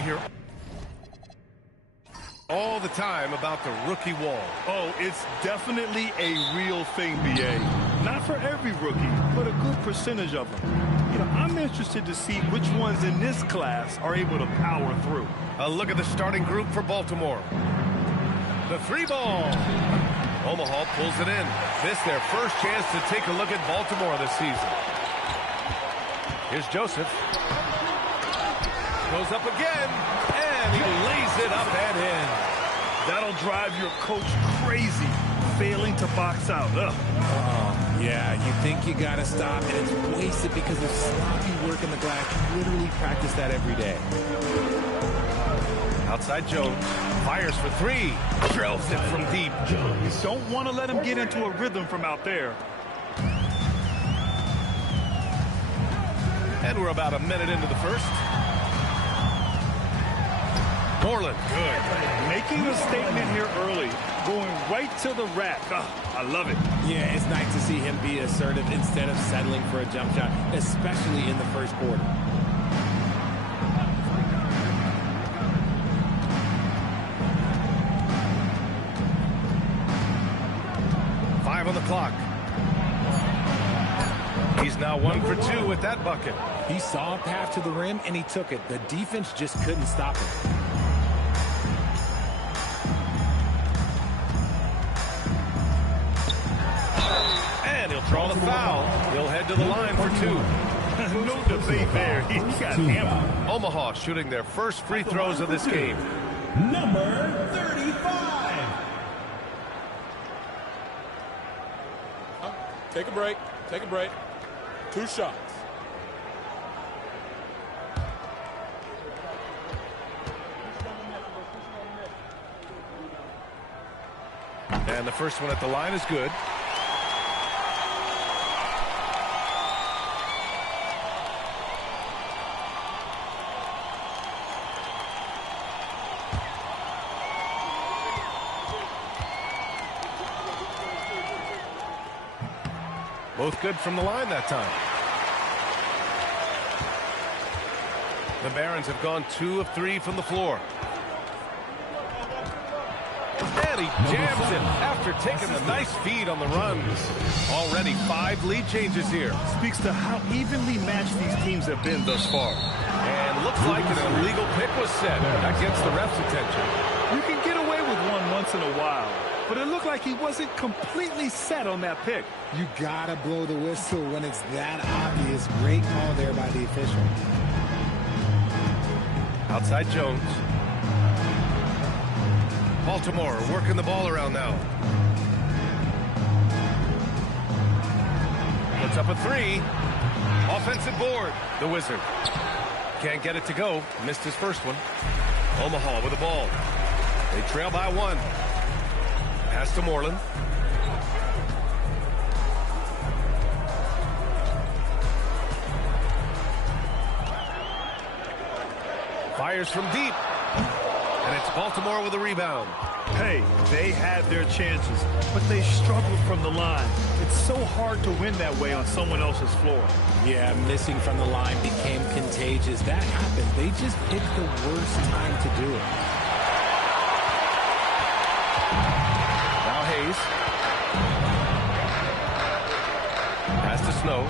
We hear all the time about the rookie wall. Oh, it's definitely a real thing, B.A. Not for every rookie, but a good percentage of them. You know, I'm interested to see which ones in this class are able to power through. A look at the starting group for Baltimore. The 3 ball. Omaha pulls it in. This their first chance to take a look at Baltimore this season. Here's Joseph. Goes up again, and he lays it up and in. That'll drive your coach crazy, failing to box out. Yeah, you think you got to stop, and it's wasted because of sloppy work in the glass. You literally practice that every day. Outside Jones, fires for 3, drills it from deep. You don't want to let him get into a rhythm from out there. And we're about a minute into the first. Moreland, good. Making a statement here early, going right to the rack. I love it. Yeah, it's nice to see him be assertive instead of settling for a jump shot, especially in the first quarter. On the clock. He's now 1 for 2 with that bucket. He saw a path to the rim and he took it. The defense just couldn't stop him. And he'll draw the foul. He'll head to the line for 2. No debate there. He got hammered. Omaha shooting their first free throws of this game. Number 35. Take a break. Take a break. 2 shots. And the first one at the line is good. Both good from the line that time. The Barons have gone 2 of 3 from the floor. And he jams it after taking a nice feed on the runs. Already 5 lead changes here. Speaks to how evenly matched these teams have been thus far. And looks like an illegal pick was set. That gets the ref's attention. You can get away with one once in a while, but it looked like he wasn't completely set on that pick. You gotta blow the whistle when it's that obvious. Great call there by the official. Outside Jones. Baltimore working the ball around now. Puts up a 3. Offensive board. The Wizard. Can't get it to go. Missed his first one. Omaha with the ball. They trail by 1. Pass to Moreland. Fires from deep. And it's Baltimore with a rebound. Hey, they had their chances, but they struggled from the line. It's so hard to win that way on someone else's floor. Yeah, missing from the line became contagious. That happened. They just picked the worst time to do it. Now Hayes. Pass to Snow.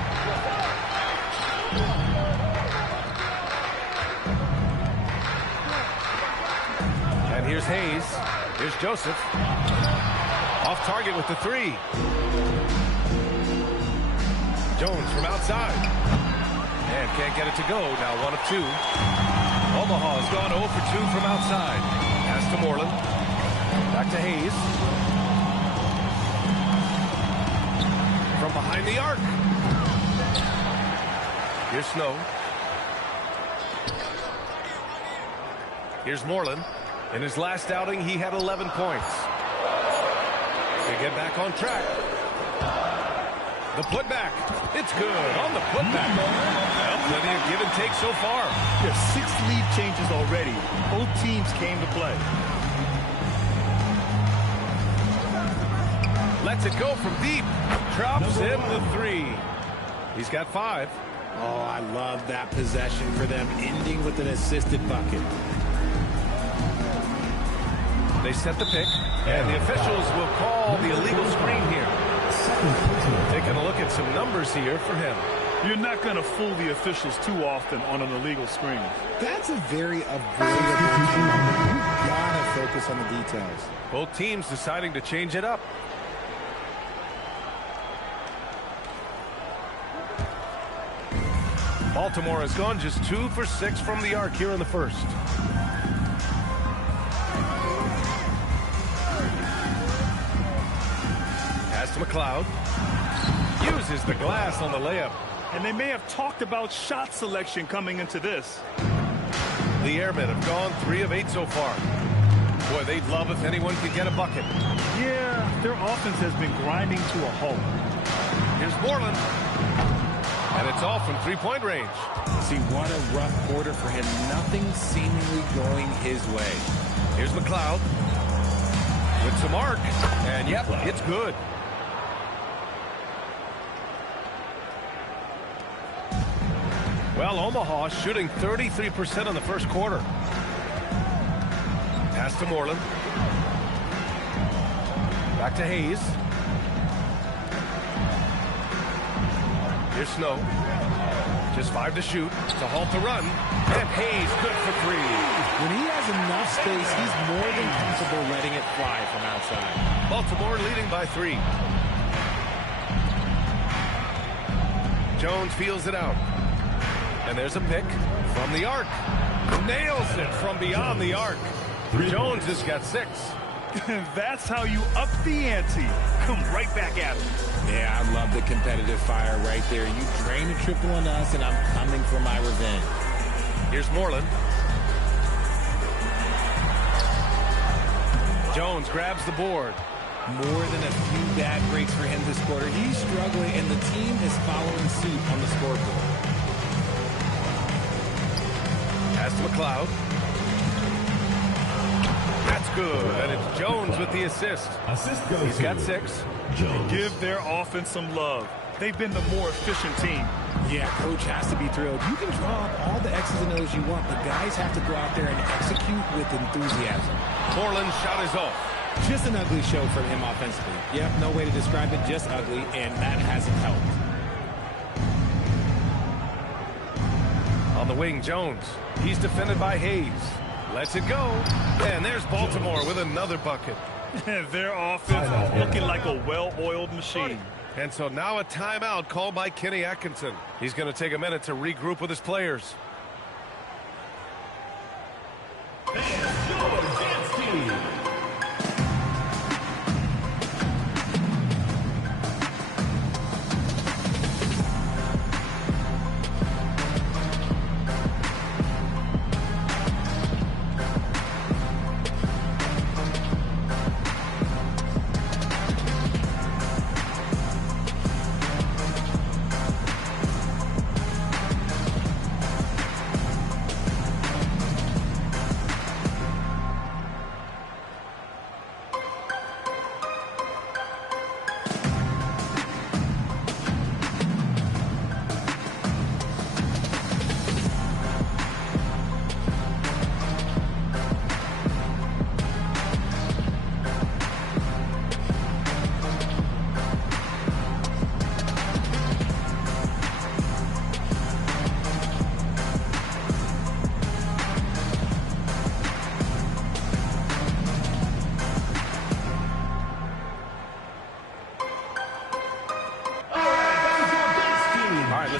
And here's Hayes. Here's Joseph. Off target with the 3. Jones from outside. And can't get it to go. Now 1 of 2. Omaha has gone 0 for 2 from outside. Pass to Moreland. Back to Hayes. From behind the arc. Here's Snow. Here's Moreland. In his last outing, he had 11 points. They get back on track. The putback. It's good on the putback. Well, plenty of give and take so far. There's 6 lead changes already. Both teams came to play. Lets it go from deep. Drops in the 3. He's got 5. Oh, I love that possession for them, ending with an assisted bucket. They set the pick, and the officials will call the illegal screen here. Taking a look at some numbers here for him. You're not going to fool the officials too often on an illegal screen. That's a very avoidable turnover. You gotta focus on the details. Both teams deciding to change it up. Baltimore has gone just 2 for 6 from the arc here in the first. Pass to McLeod. Uses the glass on the layup. And they may have talked about shot selection coming into this. The Airmen have gone 3 of 8 so far. Boy, they'd love if anyone could get a bucket. Yeah, their offense has been grinding to a halt. Here's Moreland. And it's all from three-point range. See, what a rough quarter for him. Nothing seemingly going his way. Here's McLeod. With some arc. And yep, it's good. Well, Omaha shooting 33% in the first quarter. Pass to Moreland. Back to Hayes. Here's Snow. Just 5 to shoot to halt the run. And Hayes good for 3. When he has enough space, he's more than comfortable letting it fly from outside. Baltimore leading by 3. Jones feels it out. And there's a pick from the arc. Nails it from beyond the arc. Jones has got 6. That's how you up the ante. Come right back at him. Yeah, I love the competitive fire right there. You drain a triple on us, and I'm coming for my revenge. Here's Moreland. Jones grabs the board. More than a few bad breaks for him this quarter. He's struggling, and the team is following suit on the scoreboard. Pass to McLeod. That's good, and it's Jones with the assist. He's got 6. Give their offense some love. They've been the more efficient team. Yeah, coach has to be thrilled. You can draw up all the X's and O's you want, but guys have to go out there and execute with enthusiasm. Moreland's shot is off. Just an ugly show from him offensively. Yep, no way to describe it, just ugly, and that hasn't helped. On the wing, Jones. He's defended by Hayes. Lets it go. And there's Baltimore with another bucket. Their offense is looking like a well-oiled machine. And so now a timeout called by Kenny Atkinson. He's going to take a minute to regroup with his players.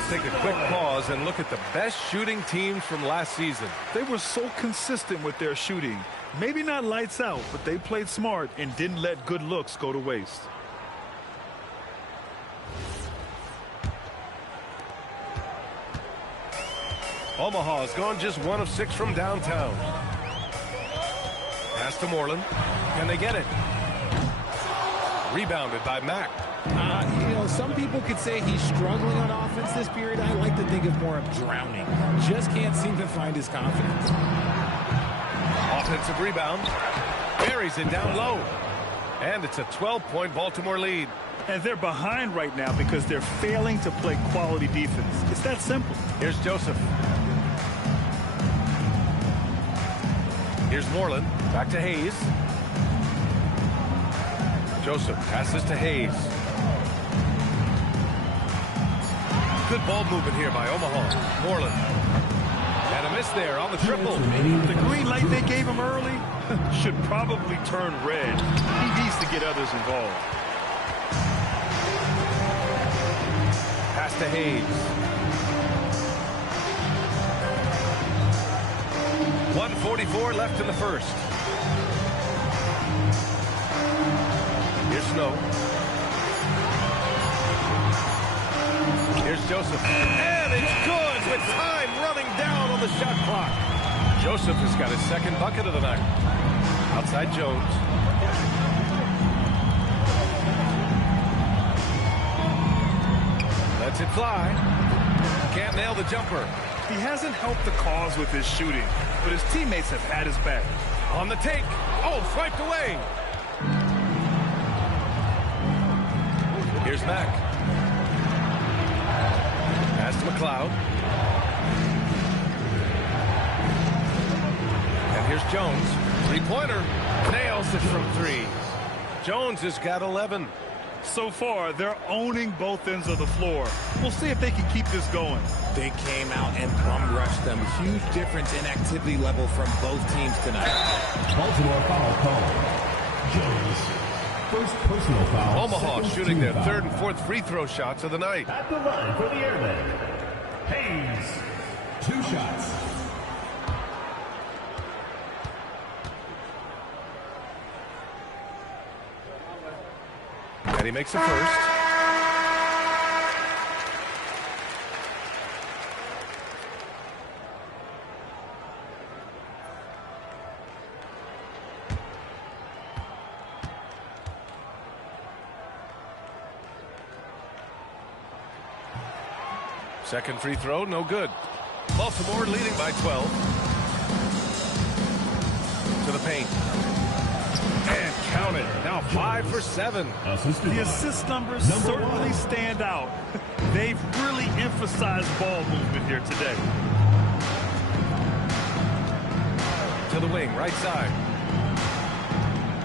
Take a quick pause and look at the best shooting teams from last season. They were so consistent with their shooting. Maybe not lights out, but they played smart and didn't let good looks go to waste. Omaha has gone just 1 of 6 from downtown. Pass to Moreland. Can they get it? Rebounded by Mack. You know, some people could say he's struggling on offense this period. I like to think of more of drowning. Just can't seem to find his confidence. Offensive rebound. Buries it down low. And it's a 12-point Baltimore lead. And they're behind right now because they're failing to play quality defense. It's that simple. Here's Joseph. Here's Moreland. Back to Hayes. Joseph passes to Hayes. Good ball movement here by Omaha. Moreland. And a miss there on the triple. The green light they gave him early should probably turn red. He needs to get others involved. Pass to Hayes. 1:44 left in the first. Here's Snow. Here's Joseph. And it's good with time running down on the shot clock. Joseph has got his second bucket of the night. Outside Jones. Lets it fly. Can't nail the jumper. He hasn't helped the cause with his shooting, but his teammates have had his back. On the take. Oh, swiped away. Here's Mack. Pass to McLeod. And here's Jones. Three-pointer. Nails it from three. Jones has got 11. So far, they're owning both ends of the floor. We'll see if they can keep this going. They came out and bum rushed them. Huge difference in activity level from both teams tonight. Baltimore foul call. Jones. First personal foul. Omaha shooting their third and fourth free throw shots of the night. At the line for the Airmen. Hayes. 2 shots. And he makes the first. Second free throw, no good. Baltimore leading by 12. To the paint. And count it. Now 5 for 7. The assist numbers certainly stand out. They've really emphasized ball movement here today. To the wing, right side.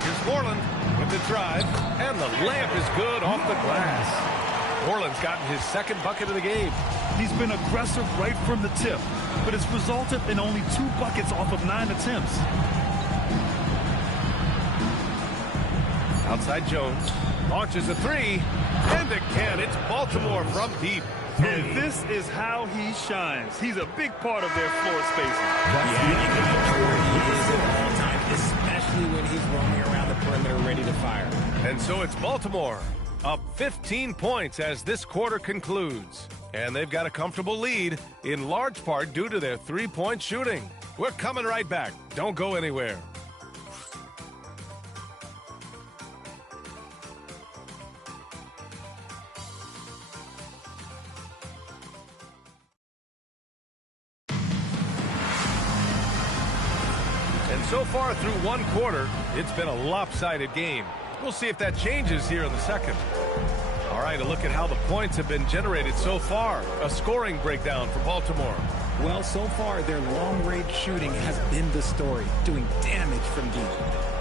Here's Moreland with the drive. And the layup is good off the glass. Moreland's gotten his second bucket of the game. He's been aggressive right from the tip, but it's resulted in only 2 buckets off of 9 attempts. Outside Jones. Launches a three. And again, it's Baltimore from deep. And this is how he shines. He's a big part of their floor spacing. Yeah, you can make sure he is at all times, especially when he's roaming around the perimeter ready to fire. And so it's Baltimore up 15 points as this quarter concludes. And they've got a comfortable lead, in large part due to their three-point shooting. We're coming right back. Don't go anywhere. And so far through one quarter, it's been a lopsided game. We'll see if that changes here in the second. All right, a look at how the points have been generated so far. A scoring breakdown for Baltimore. Well, so far, their long-range shooting has been the story, doing damage from deep.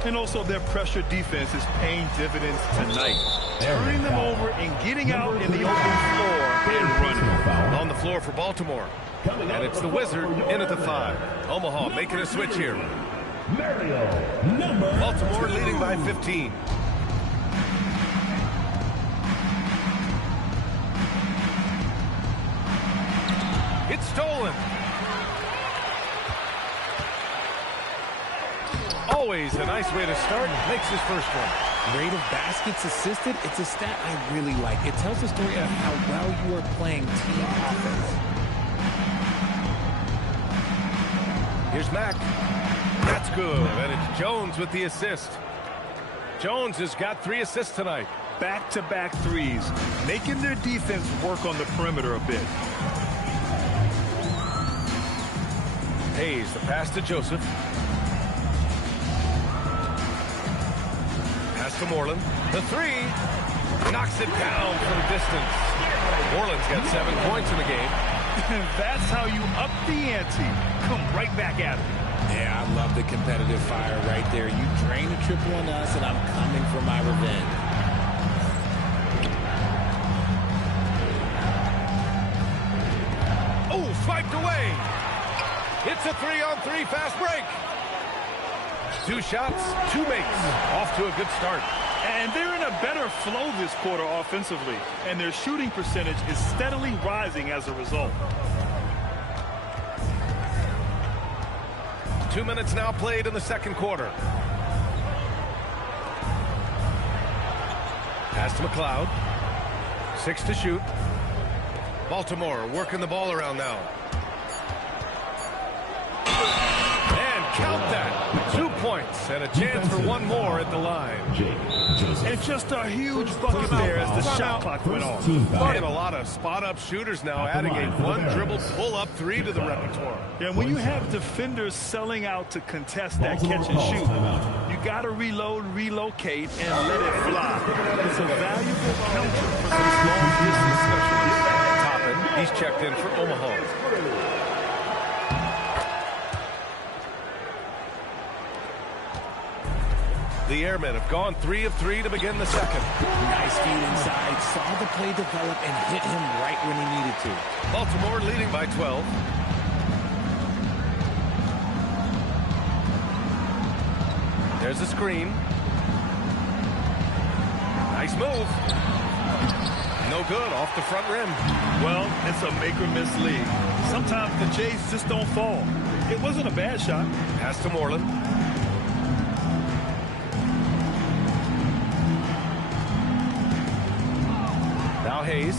And also their pressure defense is paying dividends tonight. Turning them over and getting out in the open floor and running. On the floor for Baltimore. And it's the Wizard in at the 5. Omaha making a switch here. Baltimore leading by 15. It's stolen. Always a nice way to start. Makes his first one. Rate of baskets assisted, it's a stat I really like. It tells the story of how well you are playing team offense. Here's Mack. That's good. And it's Jones with the assist. Jones has got 3 assists tonight. Back-to-back threes, making their defense work on the perimeter a bit. Hayes, the pass to Joseph. Pass to Moreland. The 3. Knocks it down from distance. Moreland's got 7 points in the game. That's how you up the ante. Come right back at it. Yeah, I love the competitive fire right there. You drain a triple on us, and I'm coming for my revenge. Swiped away. It's a 3-on-3 fast break. 2 shots, 2 makes. Off to a good start. And they're in a better flow this quarter offensively, and their shooting percentage is steadily rising as a result. 2 minutes now played in the second quarter. Pass to McLeod. 6 to shoot. Baltimore working the ball around now. And count that. 2 points and a chance for one more at the line. And just a huge bucket there as the shot clock went off. And a lot of spot-up shooters now adding a one-dribble pull-up 3 to the repertoire. And when you have defenders selling out to contest that catch and shoot, you got to reload, relocate, and let it fly. It's a valuable counter for those long-distance specialists. Toppin, he's checked in for Omaha. The Airmen have gone 3 of 3 to begin the second. Nice feed inside. Saw the play develop and hit him right when he needed to. Baltimore leading by 12. There's a screen. Nice move. No good off the front rim. Well, it's a make-or-miss league. Sometimes the Jays just don't fall. It wasn't a bad shot. Pass to Moreland. Now Hayes.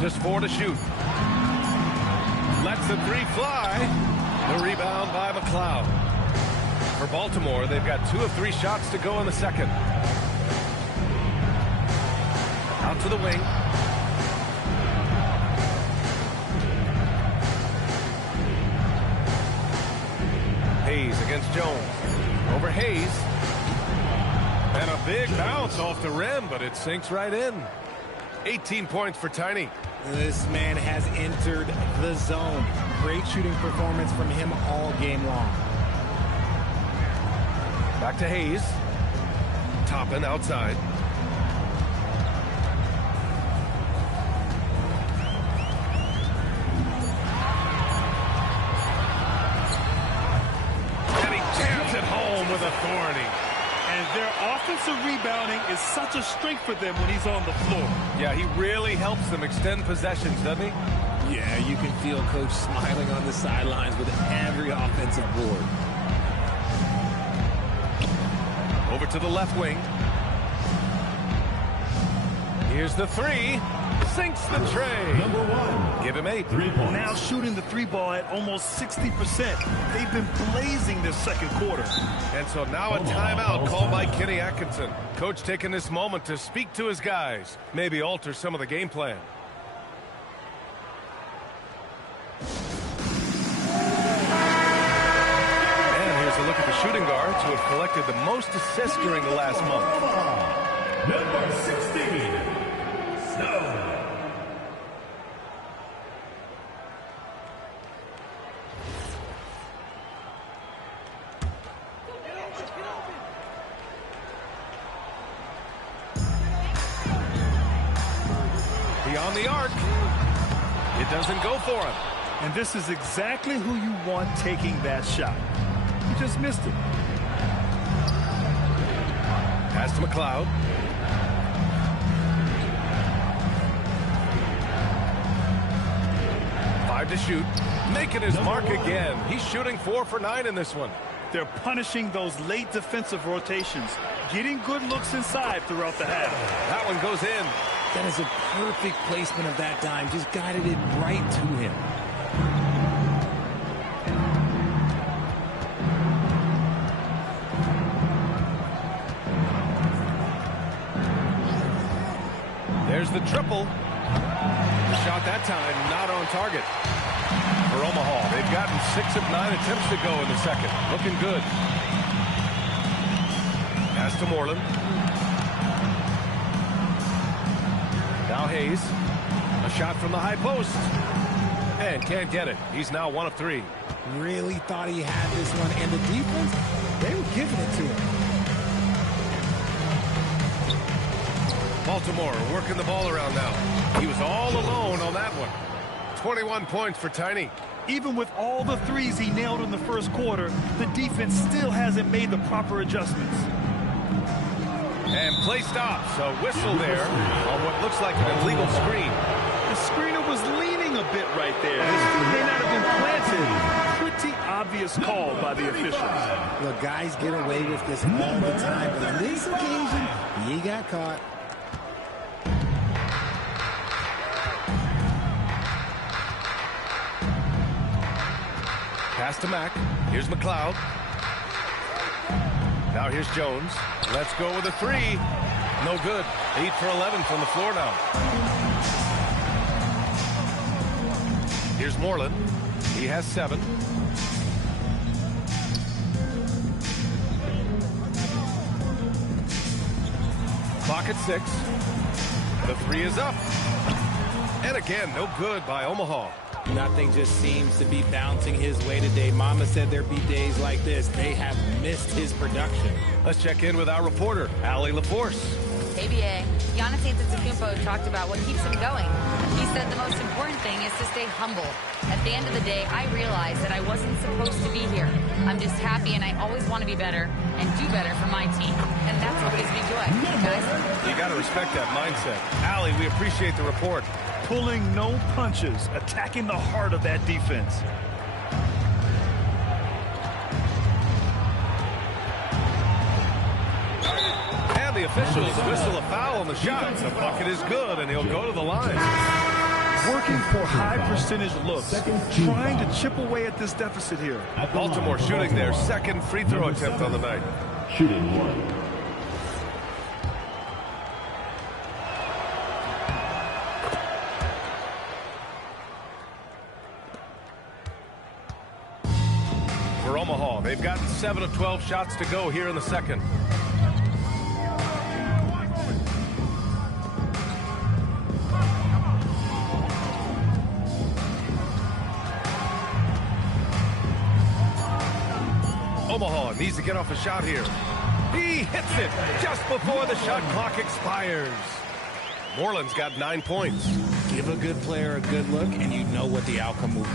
Just 4 to shoot. Lets the 3 fly. The rebound by McLeod. For Baltimore, they've got 2 of 3 shots to go in the second. Out to the wing. Hayes against Jones. Over Hayes. And a big bounce off the rim, but it sinks right in. 18 points for Tiny. This man has entered the zone. Great shooting performance from him all game long. Back to Hayes. Toppin outside. And he jams it home with authority. And their offensive rebounding is such a strength for them when he's on the floor. Yeah, he really helps them extend possessions, doesn't he? Yeah, you can feel Coach smiling on the sidelines with every offensive board. Over to the left wing. Here's the 3. Sinks the tray. Number 1. Give him 8. 3 points. Now shooting the 3 ball at almost 60%. They've been blazing this second quarter. And so now a timeout called by Kenny Atkinson. Coach taking this moment to speak to his guys. Maybe alter some of the game plan. And here's a look at the shooting guards who have collected the most assists during the last month. Number 16. Snow. Beyond the arc. It doesn't go for him. And this is exactly who you want taking that shot. He just missed it. Pass to McLeod. Five to shoot. Making his mark again. He's shooting 4 for 9 in this one. They're punishing those late defensive rotations, getting good looks inside throughout the half. That one goes in. That is a perfect placement of that dime. Just guided it right to him. There's the triple. The shot that time not on target. For Omaha, they've gotten 6 of 9 attempts to go in the second. Looking good. Pass to Moreland. Now Hayes. A shot from the high post. And can't get it. He's now 1 of 3. Really thought he had this one. And the defense, they were giving it to him. Baltimore working the ball around now. He was all alone on that one. 21 points for Tiny. Even with all the threes he nailed in the first quarter, the defense still hasn't made the proper adjustments. And play stops. A whistle there on what looks like an illegal screen. The screener was leaning a bit right there. His foot may not have been planted. Pretty obvious call by the officials. Look, guys get away with this all the time, but on this occasion, he got caught. Pass to Mack. Here's McLeod. Now here's Jones. Let's go with a three. No good. 8 for 11 from the floor now. Here's Moreland. He has 7. Clock at 6. The three is up. And again, no good by Omaha. Nothing just seems to be bouncing his way today. Mama said there'd be days like this. They have missed his production. Let's check in with our reporter, Allie LaForce. ABA, Giannis Antetokounmpo talked about what keeps him going. He said the most important thing is to stay humble. At the end of the day, I realized that I wasn't supposed to be here. I'm just happy, and I always want to be better and do better for my team. And that's what gives me joy, guys. You got to respect that mindset. Allie, we appreciate the report. Pulling no punches, attacking the heart of that defense. And the officials whistle a foul on the shot. The bucket is good, and he'll go to the line. Working for high percentage looks, trying to chip away at this deficit here. Baltimore shooting their second free throw attempt on the night. Shooting 1. For Omaha, they've gotten 7 of 12 shots to go here in the second. Omaha needs to get off a shot here. He hits it just before the shot clock expires. Moreland's got 9 points. Give a good player a good look, and you know what the outcome will be.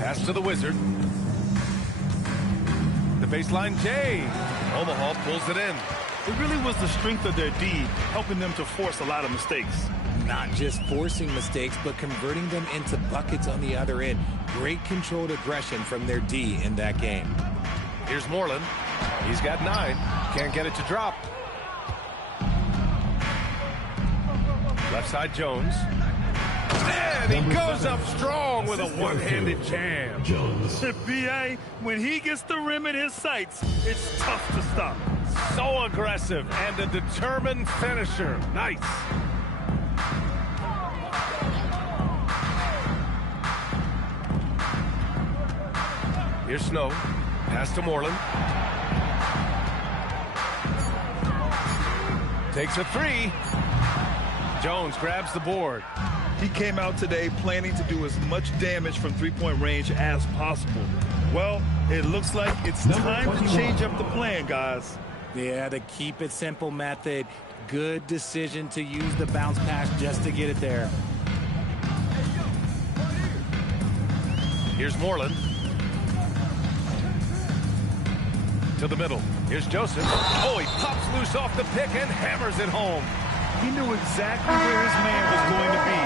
Pass to the Wizard. The baseline J. Omaha pulls it in. It really was the strength of their D helping them to force a lot of mistakes. Not just forcing mistakes, but converting them into buckets on the other end. Great controlled aggression from their D in that game. Here's Moreland. He's got 9. Can't get it to drop. Left side Jones. And he goes up strong with a one-handed jam. B.A., when he gets the rim in his sights, it's tough to stop. So aggressive and a determined finisher. Nice. Here's Snow. Pass to Moreland. Takes a 3. Jones grabs the board. He came out today planning to do as much damage from three-point range as possible. Well, it looks like it's time to change up the plan, guys. Yeah, the keep it simple method. Good decision to use the bounce pass just to get it there. Here's Moreland. To the middle. Here's Joseph. Oh, he pops loose off the pick and hammers it home. He knew exactly where his man was going to be.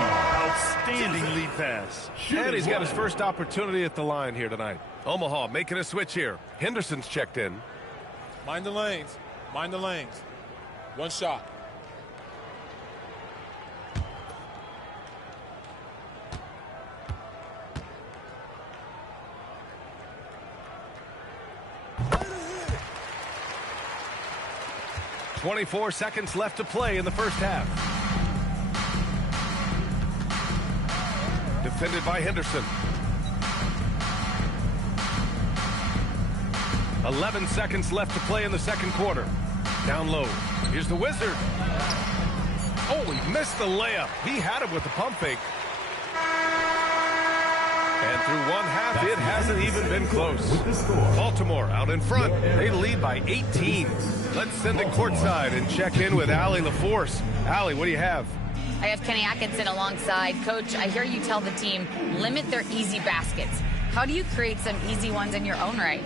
Outstanding lead pass. And he's got his first opportunity at the line here tonight. Omaha making a switch here. Henderson's checked in. Mind the lanes. Mind the lanes. One shot. .24 seconds left to play in the first half. Defended by Henderson. 11 seconds left to play in the second quarter. Down low. Here's the Wizard. Oh, he missed the layup. He had it with the pump fake. And through one half, it hasn't even been close. Baltimore out in front. They lead by 18. Let's send it courtside and check in with Allie LaForce. Allie, what do you have? I have Kenny Atkinson alongside. Coach, I hear you tell the team, limit their easy baskets. How do you create some easy ones in your own right?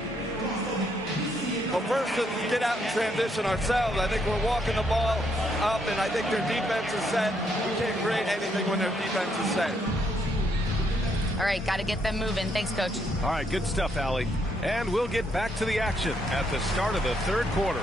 Well, first, to get out and transition ourselves. I think we're walking the ball up, and I think their defense is set. We can't create anything when their defense is set. All right, got to get them moving. Thanks, Coach. All right, good stuff, Allie. And we'll get back to the action at the start of the third quarter.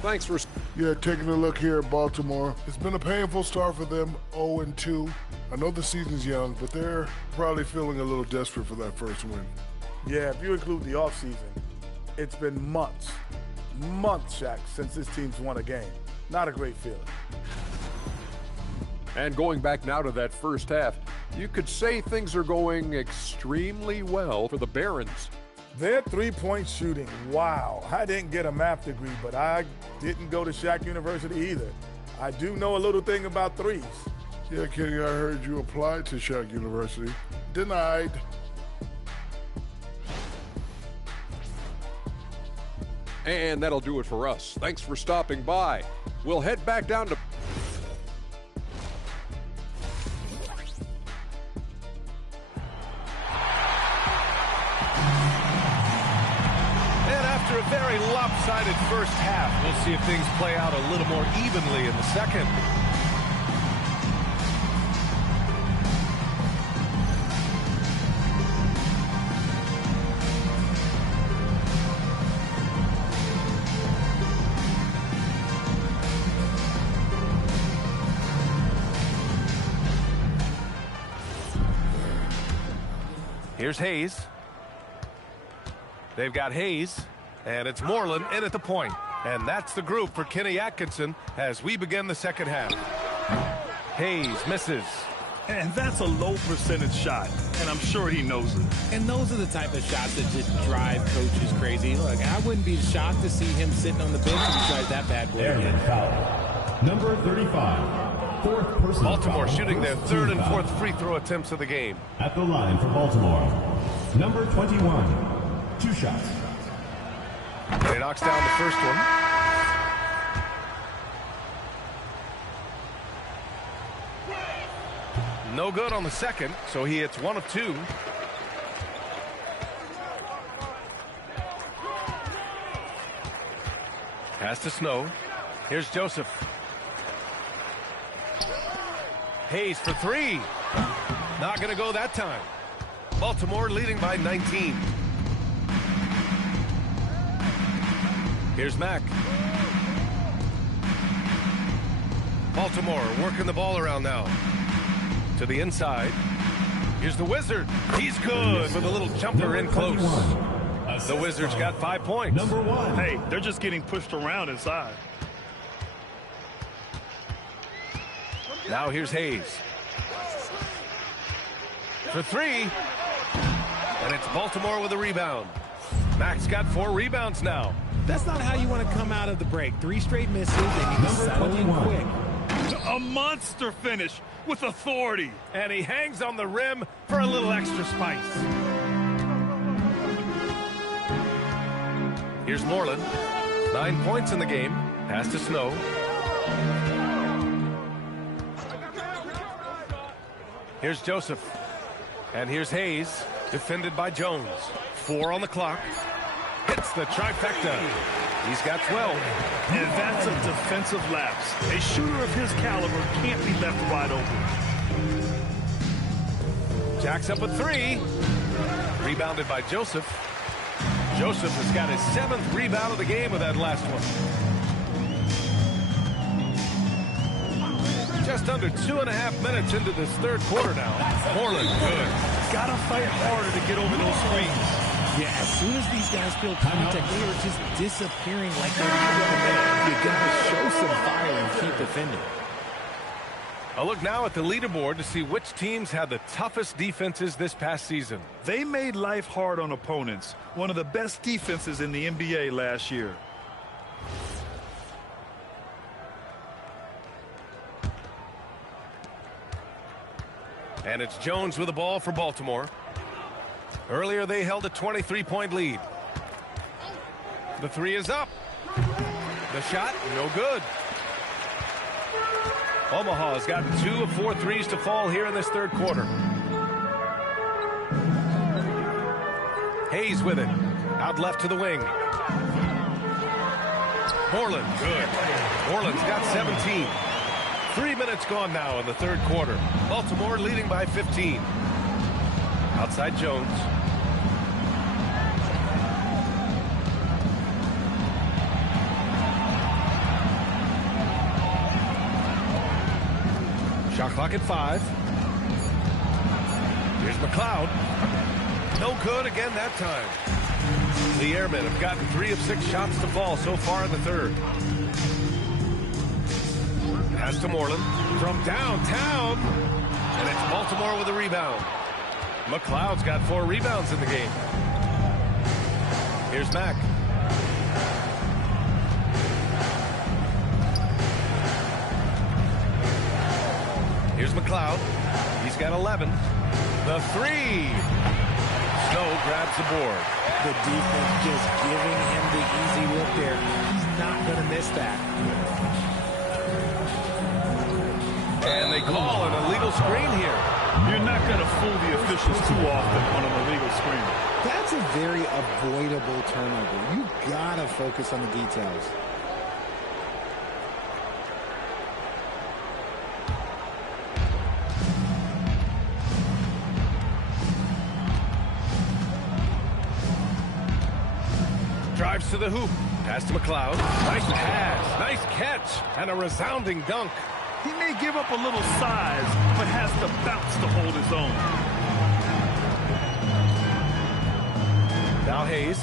Thanks for... Yeah, taking a look here at Baltimore. It's been a painful start for them, 0-2. I know the season's young, but they're probably feeling a little desperate for that first win. Yeah, if you include the offseason, it's been months, Shaq, since this team's won a game. Not a great feeling. And going back now to that first half, you could say things are going extremely well for the Barons. Their three-point shooting, wow. I didn't get a math degree, but I didn't go to Shaq University either. I do know a little thing about threes. Yeah, Kenny, I heard you applied to Shaq University. Denied. And that'll do it for us. Thanks for stopping by. We'll head back down to... After a very lopsided first half, we'll see if things play out a little more evenly in the second. Here's Hayes. They've got Hayes. And it's Moreland in at the point. And that's the group for Kenny Atkinson as we begin the second half. Hayes misses. And that's a low percentage shot, and I'm sure he knows it. And those are the type of shots that just drive coaches crazy. Look, I wouldn't be shocked to see him sitting on the bench if he tries that bad boy Airmen again. foul. Number 35. Fourth person Baltimore foul. shooting their First third team and foul. fourth free throw attempts of the game. At the line for Baltimore. Number 21. 2 shots. And he knocks down the first one. No good on the second, so he hits 1 of 2. Pass to Snow. Here's Joseph. Hayes for 3. Not going to go that time. Baltimore leading by 19. Here's Mack. Baltimore working the ball around now. To the inside. Here's the Wizard. He's good with a little jumper in close. The Wizards got 5 points. Number 1. Hey, they're just getting pushed around inside. Now here's Hayes. For 3. And it's Baltimore with a rebound. Mack's got 4 rebounds now. That's not how you want to come out of the break. 3 straight misses, and you settle in quick. A monster finish with authority. And he hangs on the rim for a little extra spice. Here's Moreland. 9 points in the game. Pass to Snow. Here's Joseph. And here's Hayes. Defended by Jones. 4 on the clock. Hits the trifecta. He's got 12. And that's a defensive lapse. A shooter of his caliber can't be left wide open. Jacks up a 3. Rebounded by Joseph. Joseph has got his 7th rebound of the game with that last one. Just under 2.5 minutes into this third quarter now. Moreland, good. Gotta fight harder to get over those screens. Yeah, as soon as these guys feel contact, they are just disappearing like they're not in there. You gotta show some fire and keep defending. A look now at the leaderboard to see which teams had the toughest defenses this past season. They made life hard on opponents. One of the best defenses in the NBA last year. And it's Jones with the ball for Baltimore. Earlier they held a 23-point lead. The three is up. The shot, no good. Omaha has gotten 2 of 4 threes to fall here in this third quarter. Hayes with it. Out left to the wing. Moreland, good. Moreland's got 17. 3 minutes gone now in the third quarter. Baltimore leading by 15. Outside Jones. Shot clock at 5. Here's McLeod. No good again that time. The Airmen have gotten 3 of 6 shots to fall so far in the third. Pass to Moreland from downtown. And it's Baltimore with a rebound. McLeod's got 4 rebounds in the game. Here's Mack. Here's McLeod. He's got 11. The 3. Snow grabs the board. The defense just giving him the easy look there. He's not going to miss that. And they call an illegal screen here. You're not going to fool the officials too often on an illegal screen. That's a very avoidable turnover. You got to focus on the details. Drives to the hoop. Pass to McLeod. Nice pass. Nice catch. And a resounding dunk. He may give up a little size, but has the bounce to hold his own. Now Hayes.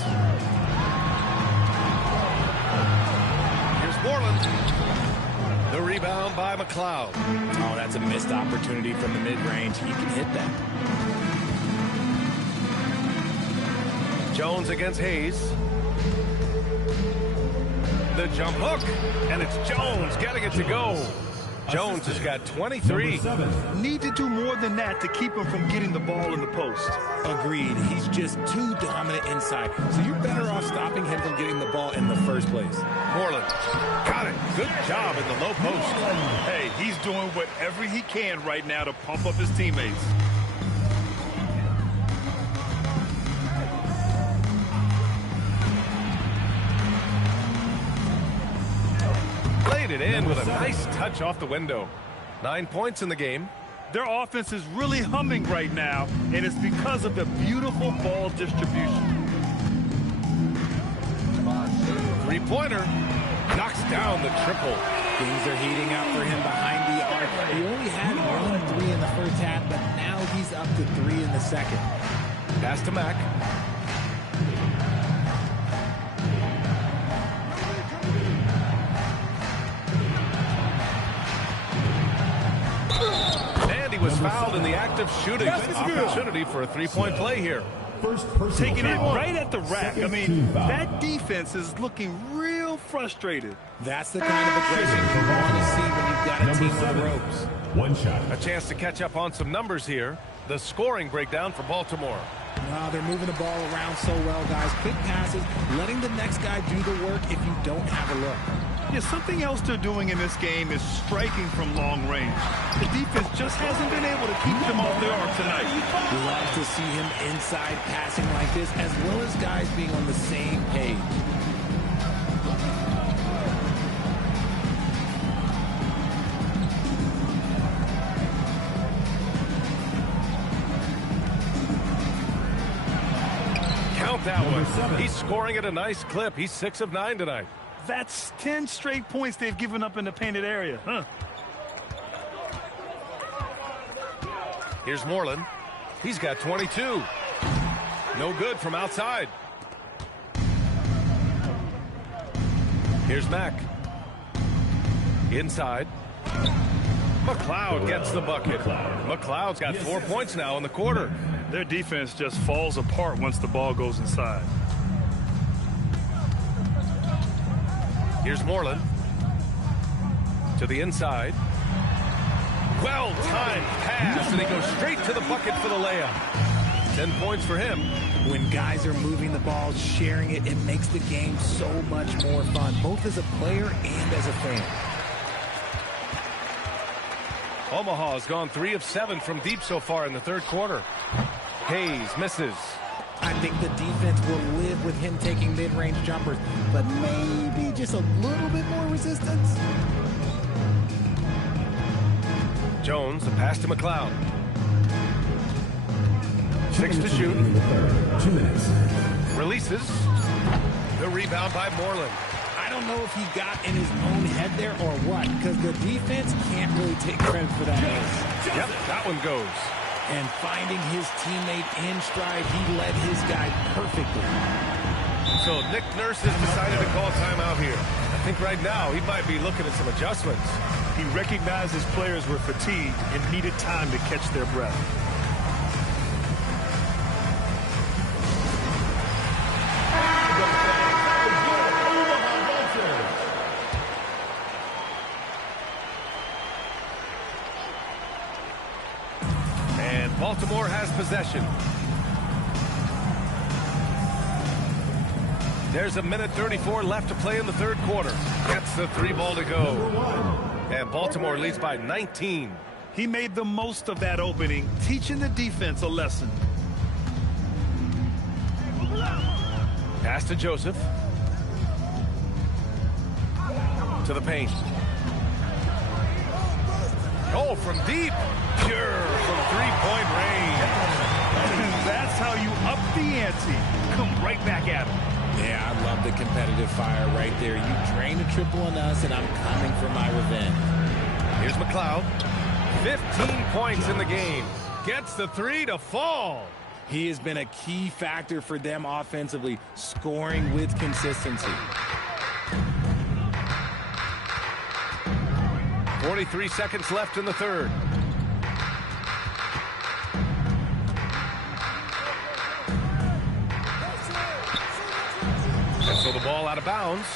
Here's Moreland. The rebound by McLeod. Oh, that's a missed opportunity from the mid-range. He can hit that. Jones against Hayes. The jump hook. And it's Jones getting it to go. Jones has got 23. Need to do more than that to keep him from getting the ball in the post. Agreed. He's just too dominant inside. So you're better off stopping him from getting the ball in the first place. Moreland got it. Good job in the low post. Hey, he's doing whatever he can right now to pump up his teammates. Laid it in with a nice touch off the window. 9 points in the game. Their offense is really humming right now, and it's because of the beautiful ball distribution. Three-pointer knocks down the triple. Things are heating up for him behind the arc. He only had 1 3 in the first half, but now he's up to 3 in the second. Pass to Mack. Was fouled in the act of shooting. Opportunity for a 3-point play here. Taking it right at the rack. I mean, that defense is looking real frustrated. That's the kind of aggression you want to see when you've got a team on the ropes. 1 shot. A chance to catch up on some numbers here. The scoring breakdown for Baltimore. Wow, they're moving the ball around so well, guys. Quick passes, letting the next guy do the work if you don't have a look. Yeah, something else they're doing in this game is striking from long range. The defense just hasn't been able to keep them off their arc tonight. Love to see him inside passing like this, as well as guys being on the same page. Count that one. He's scoring at a nice clip. He's 6 of 9 tonight. That's 10 straight points they've given up in the painted area, huh? Here's Moreland. He's got 22. No good from outside. Here's Mack. Inside. McLeod gets the bucket. McLeod's got 4 points now in the quarter. Their defense just falls apart once the ball goes inside. Here's Moreland. To the inside. Well-timed pass, and he goes straight to the bucket for the layup. 10 points for him. When guys are moving the ball, sharing it, it makes the game so much more fun, both as a player and as a fan. Omaha's gone 3 of 7 from deep so far in the third quarter. Hayes misses. I think the defense will live with him taking mid-range jumpers, but maybe just a little bit more resistance. Jones, the pass to McLeod. 6 to shoot. 2 minutes. Releases. The rebound by Moreland. I don't know if he got in his own head there or what, because the defense can't really take credit for that miss. Yep, that one goes. And finding his teammate in stride, he led his guy perfectly. So Nick Nurse has decided to call timeout here. I think right now he might be looking at some adjustments. He recognized his players were fatigued and needed time to catch their breath. And Baltimore has possession. There's 1:34 left to play in the third quarter. Gets the 3 ball to go. And Baltimore leads by 19. He made the most of that opening, teaching the defense a lesson. Pass to Joseph. To the paint. Oh, from deep. Pure from three-point range. That's how you up the ante. Come right back at him. Yeah, I love the competitive fire right there. You drain a triple on us, and I'm coming for my revenge. Here's McLeod. 15 points in the game. Gets the 3 to fall. He has been a key factor for them offensively, scoring with consistency. 43 seconds left in the third. And so the ball out of bounds.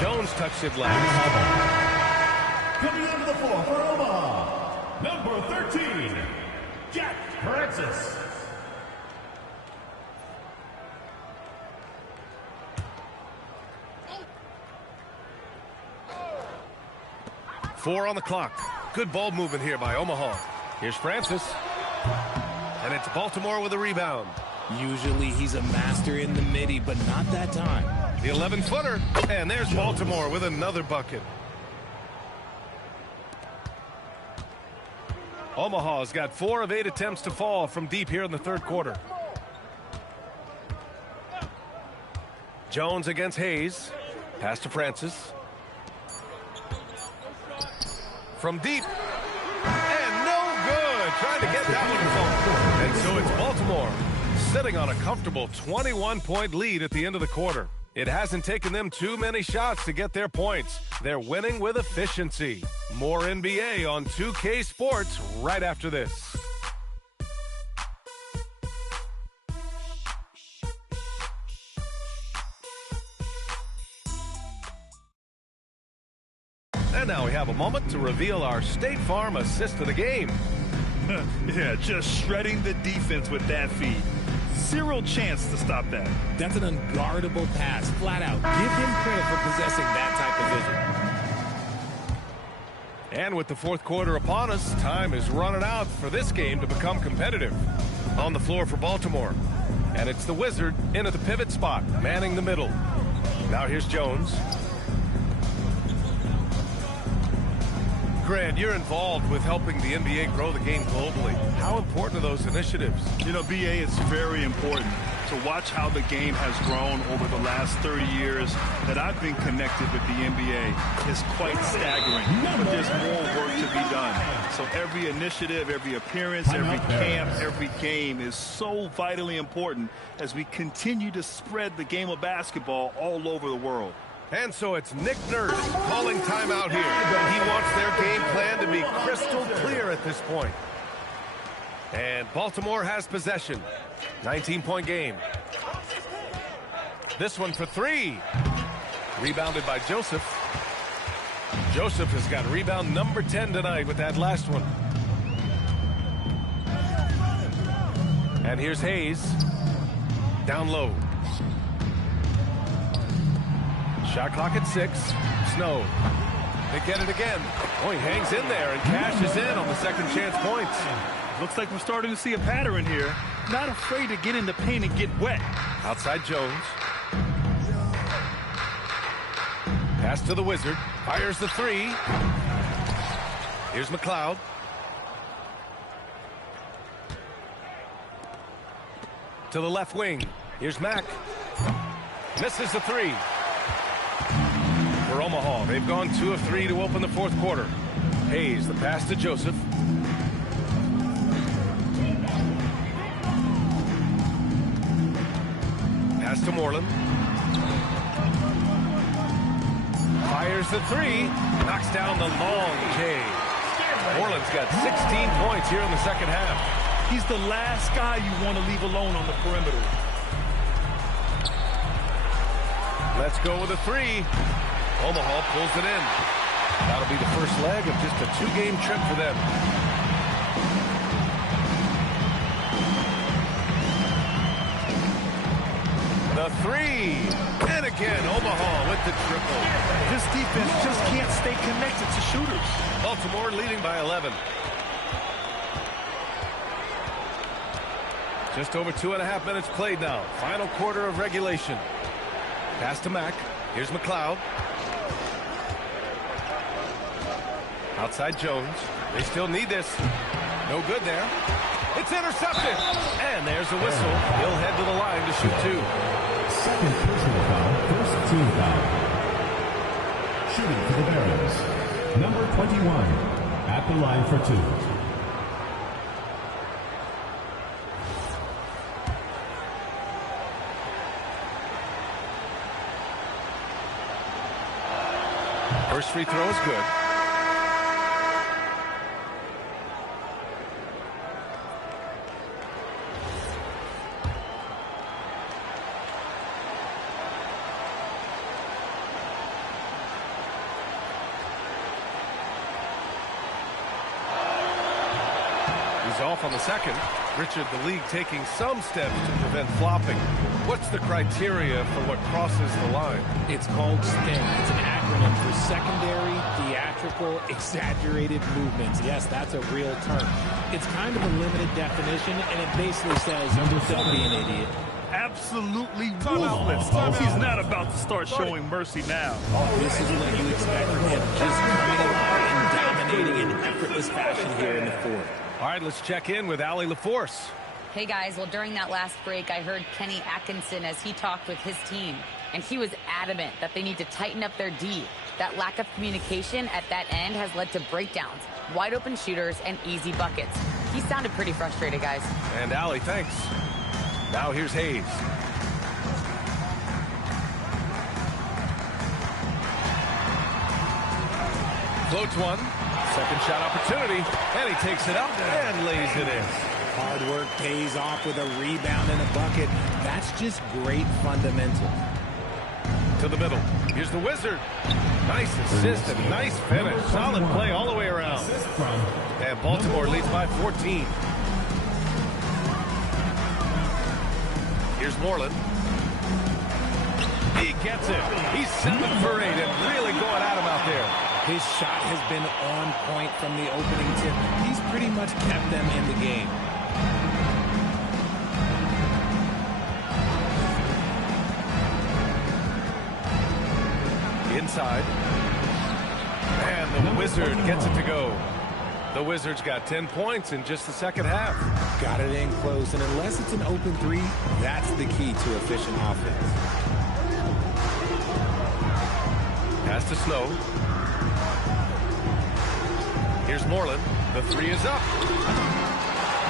Jones touched it last. Coming onto the floor for Omaha, number 13, Jack Francis. Four on the clock. Good ball movement here by Omaha. Here's Francis. And it's Baltimore with a rebound. Usually he's a master in the midi, but not that time. The 11-footer. And there's Baltimore with another bucket. Omaha's got 4 of 8 attempts to fall from deep here in the third quarter. Jones against Hayes. Pass to Francis. From deep. And no good. Trying to get that one to fall. And so it's Baltimore sitting on a comfortable 21-point lead at the end of the quarter. It hasn't taken them too many shots to get their points. They're winning with efficiency. More NBA on 2K Sports right after this. And now we have a moment to reveal our State Farm assist of the game. Yeah, just shredding the defense with that feed. Zero chance to stop that. That's an unguardable pass, flat out. Give him credit for possessing that type of vision. And with the fourth quarter upon us, time is running out for this game to become competitive. On the floor for Baltimore. And it's the Wizard in at the pivot spot, manning the middle. Now here's Jones. Grant, you're involved with helping the NBA grow the game globally. How important are those initiatives? You know, BA, it's very important to watch how the game has grown over the last 30 years that I've been connected with the NBA. It's quite staggering, but there's more work to be done. So every initiative, every appearance, every camp, every game is so vitally important as we continue to spread the game of basketball all over the world. And so it's Nick Nurse calling timeout here. He wants their game plan to be crystal clear at this point. And Baltimore has possession. 19-point game. This one for three. Rebounded by Joseph. Joseph has got rebound number 10 tonight with that last one. And here's Hayes. Down low. Shot clock at 6. Snow. They get it again. Oh, he hangs in there and cashes in on the second chance points. Looks like we're starting to see a pattern here. Not afraid to get in the paint and get wet. Outside Jones. Pass to the Wizard. Fires the three. Here's McLeod. To the left wing. Here's Mack. Misses the three. For Omaha, they've gone 2 of 3 to open the fourth quarter. Hayes, the pass to Joseph. Pass to Moreland. Fires the three. Knocks down the long J. Moreland's got 16 points here in the second half. He's the last guy you want to leave alone on the perimeter. Let's go with a three. Omaha pulls it in. That'll be the first leg of just a 2-game trip for them. The three. And again, Omaha with the triple. This defense just can't stay connected to shooters. Baltimore leading by 11. Just over 2.5 minutes played now. Final quarter of regulation. Pass to Mack. Here's McLeod. Outside Jones. They still need this. No good there. It's intercepted. And there's a whistle. He'll head to the line to shoot 2. Second personal foul, first team foul. Shooting for the Barons, number 21, at the line for 2. First free throw is good. He's off on the second. Richard, the league taking some steps to prevent flopping. What's the criteria for what crosses the line? It's called STEM. It's an acronym for secondary, theatrical, exaggerated movements. Yes, that's a real term. It's kind of a limited definition, and it basically says, don't be an idiot. Absolutely ruthless. He's not about to start showing mercy now. This is what you expect from him, just coming alive and dominating in effortless fashion here in the fourth. All right, let's check in with Allie LaForce. Hey, guys. Well, during that last break, I heard Kenny Atkinson as he talked with his team, and he was adamant that they need to tighten up their D. That lack of communication at that end has led to breakdowns, wide open shooters, and easy buckets. He sounded pretty frustrated, guys. And Allie, thanks. Now here's Hayes. Floats one. Second shot opportunity. And he takes it up and lays it in. Hard work pays off with a rebound and a bucket. That's just great fundamentals. To the middle. Here's the Wizard. Nice assist and nice finish. Solid play all the way around. And Baltimore leads by 14. Here's Moreland. He gets it. He's 7 for 8 and really going at him out there. His shot has been on point from the opening tip. He's pretty much kept them in the game. Inside. And the Wizard gets it to go. The Wizards got 10 points in just the second half. Got it in close, and unless it's an open three, that's the key to efficient offense. Pass to Snow. Here's Moreland. The three is up.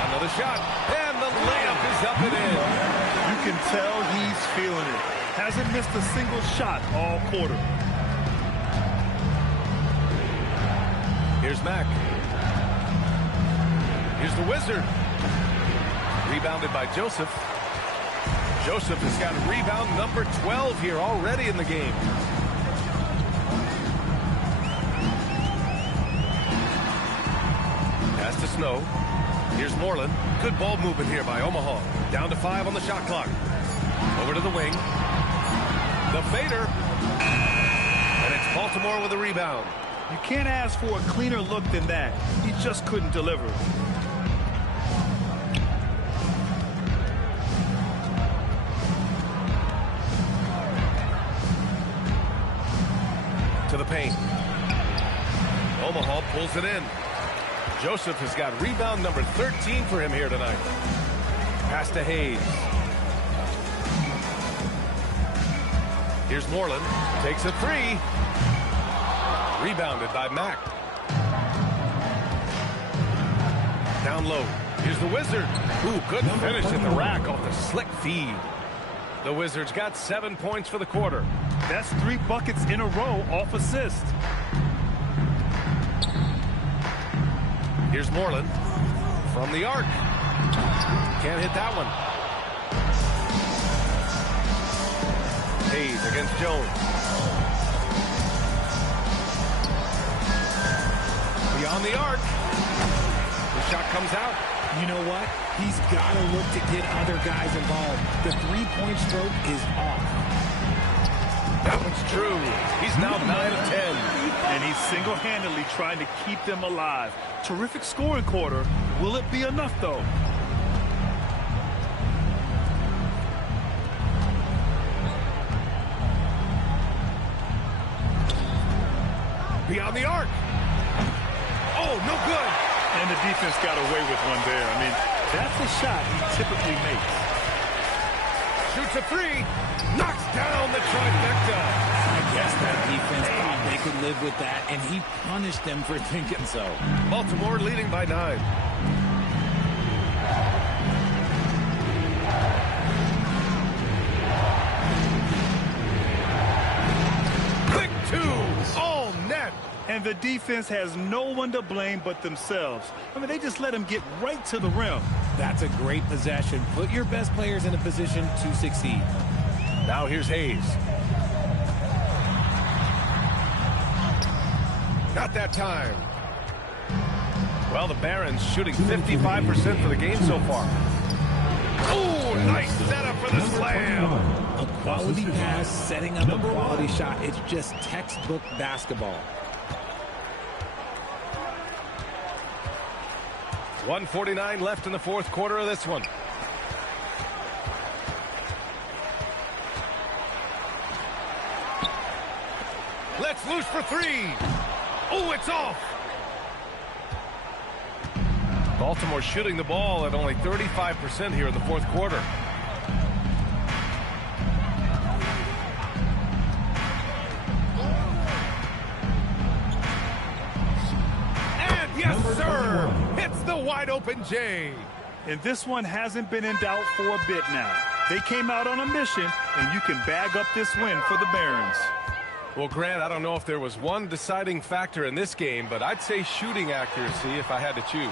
Another shot. And the layup is up and in. You can tell he's feeling it. Hasn't missed a single shot all quarter. Here's Mack. Here's the Wizard. Rebounded by Joseph. Joseph has got rebound number 12 here already in the game. Pass to Snow. Here's Moreland. Good ball movement here by Omaha. Down to 5 on the shot clock. Over to the wing. The fader. And it's Baltimore with a rebound. You can't ask for a cleaner look than that. He just couldn't deliver. To the paint. Omaha pulls it in. Joseph has got rebound number 13 for him here tonight. Pass to Hayes. Here's Moreland. Takes a 3. Rebounded by Mack. Down low. Here's the Wizard. Ooh, good finish in the rack off the slick feed. The Wizards got 7 points for the quarter. That's 3 buckets in a row off assist. Here's Moreland from the arc. Can't hit that one. Hayes against Jones. Beyond the arc. The shot comes out. You know what? He's got to look to get other guys involved. The three-point stroke is off. That one's true. He's now 9 of 10. And he's single-handedly trying to keep them alive. Terrific scoring quarter. Will it be enough, though? Beyond the arc. Oh, no good. And the defense got away with one there. I mean, that's a shot he typically makes. Shoots a 3. Knocks down the trifecta. I guess that defense thought they could live with that, and he punished them for thinking so. Baltimore leading by 9. Quick 2. All net. And the defense has no one to blame but themselves. I mean, they just let him get right to the rim. That's a great possession. Put your best players in a position to succeed. Now here's Hayes. Not that time. Well, the Barons shooting 55% for the game so far. Oh, nice setup for the slam. A quality pass, setting up a quality shot. It's just textbook basketball. 1:49 left in the fourth quarter of this one. Let's loose for 3. Oh, it's off. Baltimore shooting the ball at only 35% here in the fourth quarter. And yes, sir, hits the wide open J. And this one hasn't been in doubt for a bit now. They came out on a mission, and you can bag up this win for the Barons. Well, Grant, I don't know if there was one deciding factor in this game, but I'd say shooting accuracy if I had to choose.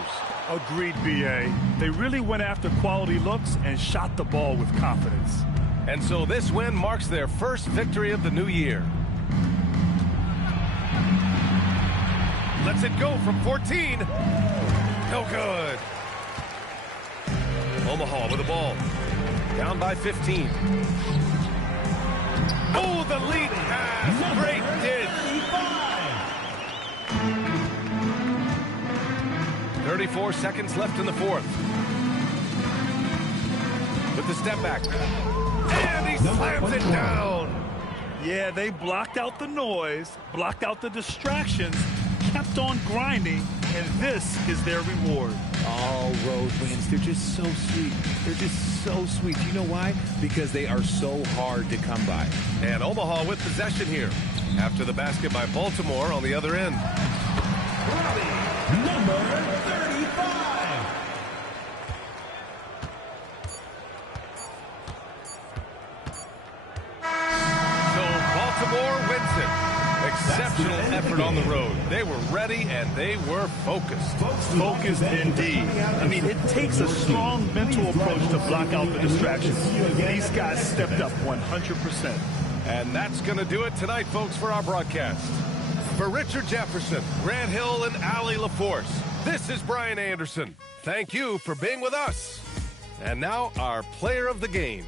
Agreed, B.A. They really went after quality looks and shot the ball with confidence. And so this win marks their first victory of the new year. Lets it go from 14. No good. Omaha with the ball. Down by 15. Oh, the lead pass. Great dish. 34 seconds left in the fourth. With the step back. And he slams it down. Yeah, they blocked out the noise, blocked out the distractions, kept on grinding, and this is their reward. All road wins. They're just so sweet. They're just so sweet. You know why? Because they are so hard to come by. And Omaha with possession here. After the basket by Baltimore on the other end. Number 35. exceptional effort on the road. They were ready and they were focused. Focused indeed. I mean, it takes a strong mental approach to block out the distractions. These guys stepped up 100%. And that's going to do it tonight, folks, for our broadcast. For Richard Jefferson, Grant Hill, and Allie LaForce, this is Brian Anderson. Thank you for being with us. And now, our player of the game.